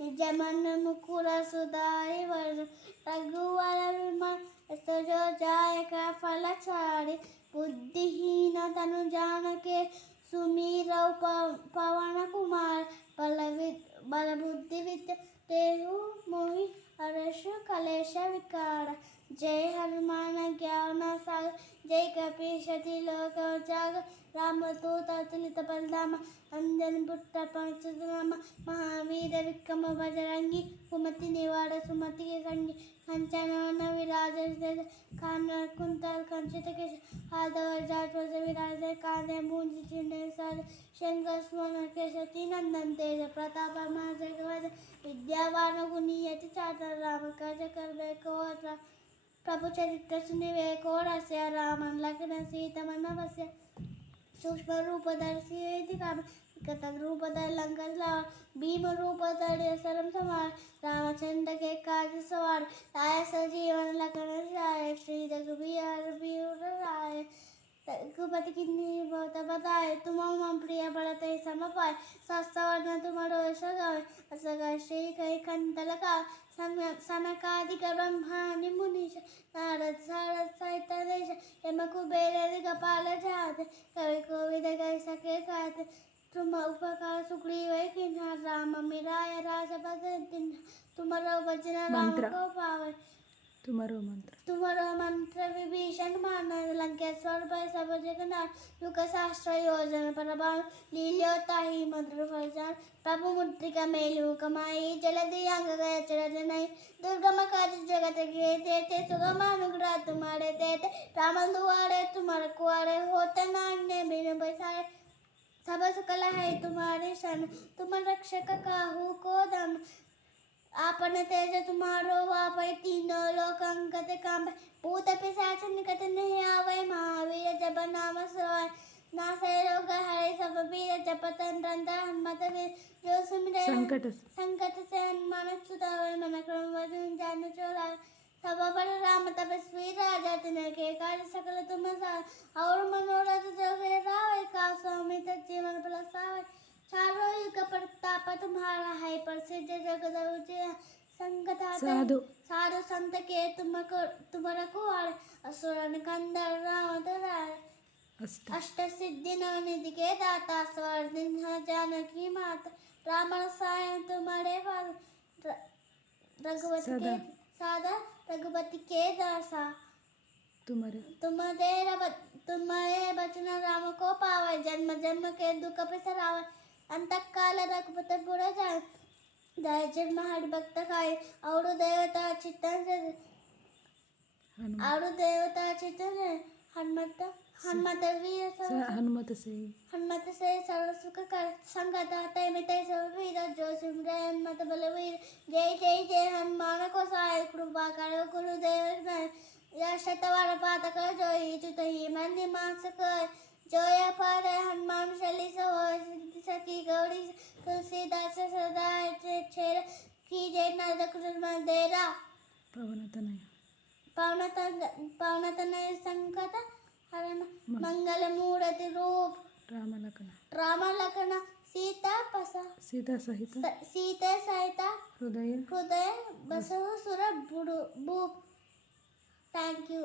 निजमन मुकुर सुधारि वर रघुवर विमल यश जो जाय का फल चारि बुद्धिहीन तनु जान के सुमिरौ पवन कुमार बल बुद्धि विद्या देहु मोहि हर्ष कलेश विकार जय हनुमान ज्ञान सागर जय कपीश लोक उजागर रामदूत अतुलित बलधाम अंजन पुट्ट पंचनाम महावीर विक्रम बजरंगी कुमति निवार सुमति के संगी कंचन विराज कान कुंतल कंचित केश हाथवर जाट विराज कांधे मूंज चिन्ह साज शंकर स्मरण केशती नंदन तेज प्रताप महाजगवद विद्यावान गुणी यति चातर राम काज करबे को प्रभु चरित्र सुनिवे को रस्य रामन लखन सीता मन वस्य सूक्ष्म रूप दर्शी राम कटक रूप धर लंकन सवार भीम रूप धर सरम समार रामचंद्र के काज सवार लाय सजीवन लखन जाय श्री रघुवीर वीर राय रघुपति किन्नी बहुत बताए तुम मम प्रिय बढ़ते सम पाए सस्वर्ण तुम्हारो यश गावे असगर श्री कई कंतल का सनकादिक ब्रह्मानि मुनीश नारद सारद सहित देश यम कुबेर दिगपाल जात कवि कोविद कहि सके गात तुम उपकार सुग्रीव किन्हा राम मिलाय राजपद तुम्हारो भजन राम को पावे तुम्हारो मंत्र विभीषण मान लंकेश्वर पर सब जगन्नाथ युग शास्त्र योजन परबान लील्यो ताहि मधुर फलजान प्रभु मुद्रिका मेलु कमाई जलधि अंग गय चरज नहीं दुर्गम काज जगत के तेते सुगम अनुग्रह तुम्हारे तेते राम दुआरे तुम्हारे कुआरे होते नान्य बिन बैसारे सब सकल है तुम्हारे सन तुम रक्षक काहू को दम आपन तेज तुम्हारो वापै तीनों लोक अंगत कांब भूत पिशाच निकट नहीं आवे महावीर जब नाम सुनाए नासै रोग हरै सब पीर जपत निरंतर हनुमत वीर जो सुमिरै संकट से हनुमान छुड़ावे मन क्रम वचन जान चलाए सब पर राम तपस्वी राजा तिनके काज सकल तुम सार और मनोरथ जो रावे का स्वामी जीवन बलसावे चारों युग प्रताप तुम्हारा है प्रसिद्ध जगत संगत साधु संत के तुम्हारा कुआर असुरन कंदर राम दुलार अष्ट सिद्धि नवनिधि के दाता स्वर दिन जानकी माता राम रसायन तुम्हारे पास रघुपति के सादा रघुपति के दासा तुम्हारे बचन राम को पावे जन्म जन्म के दुख बिसरावे अंतकाल रघुपति पुर जाए जय जन्म हरि भक्त खाए और देवता चित्तन हनुमत से सर्व सुख कर संगत हते मिटे सब वीर जो सिमरे हनुमत बलवीर जय जय जय हनुमान को सहाय कृपा करो गुरुदेव में या शतवार पाठ कर जो ही ही मन मानस कर जोया पारे हनुमान चालीसा सती गौरी तुलसीदास सदा छेड़ की जय नरकुल मंदेरा पवनतनय संकट हरण मंगल मूर्ति रूप राम लखन सीता सहित हृदय बसहु सुर भूप। Thank you.